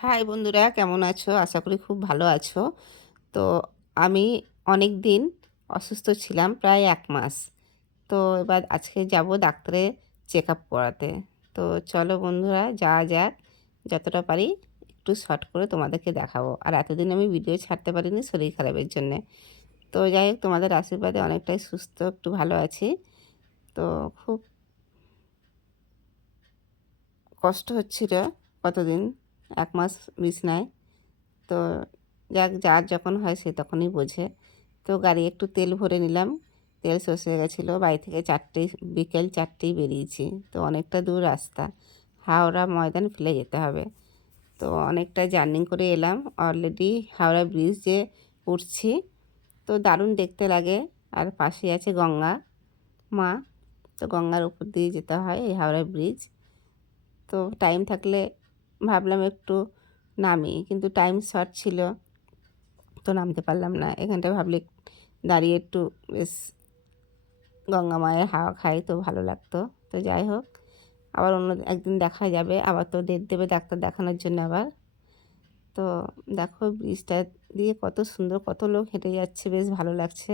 High বন্ধুরা, কেমন আছো? আশা করি খুব ভালো আছো। তো আমি অনেক দিন অসুস্থ ছিলাম, প্রায় এক মাস। তো এবার আজকে যাব ডাক্তারে চেক আপ করাতে। তো চলো বন্ধুরা, যাওয়া যাক। যতটা পারি একটু শর্ট করে তোমাদেরকে দেখাবো। আর এতদিন আমি ভিডিও ছাড়তে পারিনি শরীর খারাপের জন্যে। তো যাই হোক, তোমাদের আশীর্বাদে অনেকটাই সুস্থ, একটু ভালো আছি। তো খুব কষ্ট হচ্ছিল কতদিন? এক মাস বিছনায় তো যাক, যার যখন হয় সে তখনই বোঝে। তো গাড়ি একটু তেল ভরে নিলাম। তেল হয়ে গেছিল। বাড়ি থেকে চারটে বিকেল চারটেই বেরিয়েছি। তো অনেকটা দূর রাস্তা। হাওড়া ময়দান ফেলে যেতে হবে। তো অনেকটা জার্নি করে এলাম। অলরেডি হাওড়া ব্রিজে উঠছি, তো দারুণ দেখতে লাগে। আর পাশে আছে গঙ্গা মা। তো গঙ্গার উপর দিয়ে যেতে হয় এই হাওড়া ব্রিজ। তো টাইম থাকলে ভাবলাম একটু নামি, কিন্তু টাইম শর্ট ছিল, তো নামতে পারলাম না। এখানটা ভাবলে দাঁড়িয়ে একটু বেশ গঙ্গা মায়ের হাওয়া খাই তো ভালো লাগতো। তো যাই হোক, আবার অন্য একদিন দেখা যাবে, আবার তো ডেট দেবে ডাক্তার দেখানোর জন্য আবার। তো দেখো ব্রিজটা দিয়ে কত সুন্দর, কত লোক হেঁটে যাচ্ছে, বেশ ভালো লাগছে।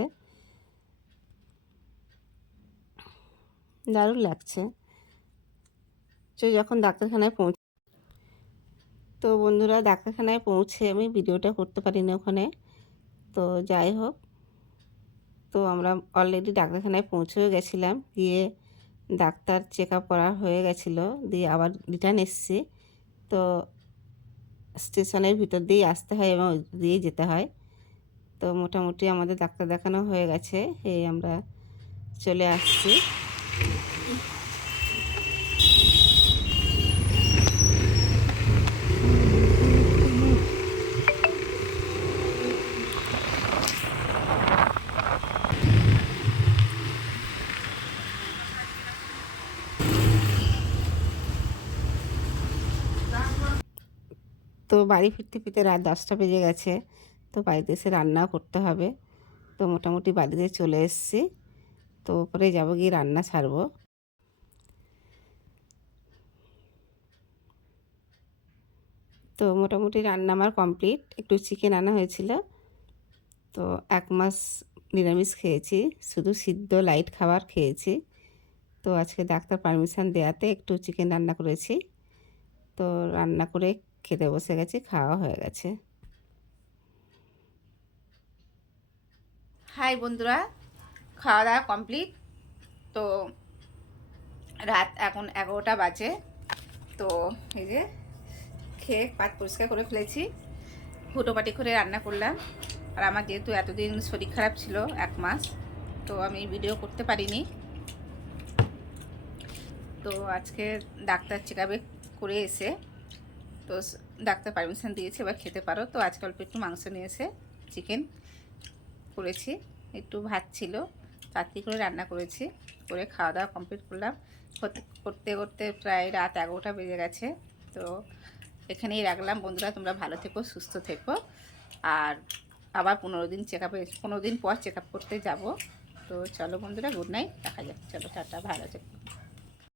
দারুণ লাগছে। তো যখন ডাক্তারখানায় পৌঁছ তো বন্ধুরা ডাক্তারখানায় পৌঁছে আমি ভিডিওটা করতে পারিনি ওখানে। তো যাই হোক, তো আমরা অলরেডি ডাক্তারখানায় পৌঁছেও গেছিলাম। গিয়ে ডাক্তার চেক আপ করা হয়ে গেছিল, দিয়ে আবার রিটার্ন এসছি। তো স্টেশনের ভিতর দিয়েই আসতে হয় এবং দিয়েই যেতে হয়। তো মোটামুটি আমাদের ডাক্তার দেখানো হয়ে গেছে, এই আমরা চলে আসছি। তো বাড়ি ফিরতে ফিরতে রাত দশটা বেজে গেছে, তো বাড়িতে এসে রান্নাও করতে হবে। তো মোটামুটি বাড়িতে চলে এসেছি, তো ওপরে যাব গিয়ে রান্না ছাড়বো। তো মোটামুটি রান্না আমার কমপ্লিট, একটু চিকেন আনা হয়েছিল। তো এক মাস নিরামিষ খেয়েছি, শুধু সিদ্ধ লাইট খাবার খেয়েছি। তো আজকে ডাক্তার পারমিশন দেওয়াতে একটু চিকেন রান্না করেছি। তো রান্না করে খেতে বসে গেছি, খাওয়া হয়ে গেছে। হাই বন্ধুরা, খাওয়া দাওয়া কমপ্লিট। তো রাত এখন এগারোটা বাজে। তো এই যে খেয়ে পাত পরিষ্কার করে ফেলেছি। ফুটোপাটি করে রান্না করলাম। আর আমার যেহেতু এতদিন শরীর খারাপ ছিল, এক মাস, তো আমি ভিডিও করতে পারিনি। তো আজকে ডাক্তার চেক করে এসে তো ডাক্তার পারমিশন দিয়েছে, এবার খেতে পারো। তো আজকে অল্প একটু মাংস নিয়েছে চিকেন করেছি। একটু ভাত ছিল তাড়াতাড়ি করে রান্না করেছি, করে খাওয়া দাওয়া কমপ্লিট করলাম। করতে করতে প্রায় রাত এগারোটা বেজে গেছে। তো এখানেই রাখলাম। বন্ধুরা, তোমরা ভালো থেকো, সুস্থ থেকো। আর আবার পনেরো দিন চেক আপে পনেরো দিন পর চেক আপ করতে যাব। তো চলো বন্ধুরা গুড নাইট দেখা যাক। চলো, টাটা। ভালো থেকো।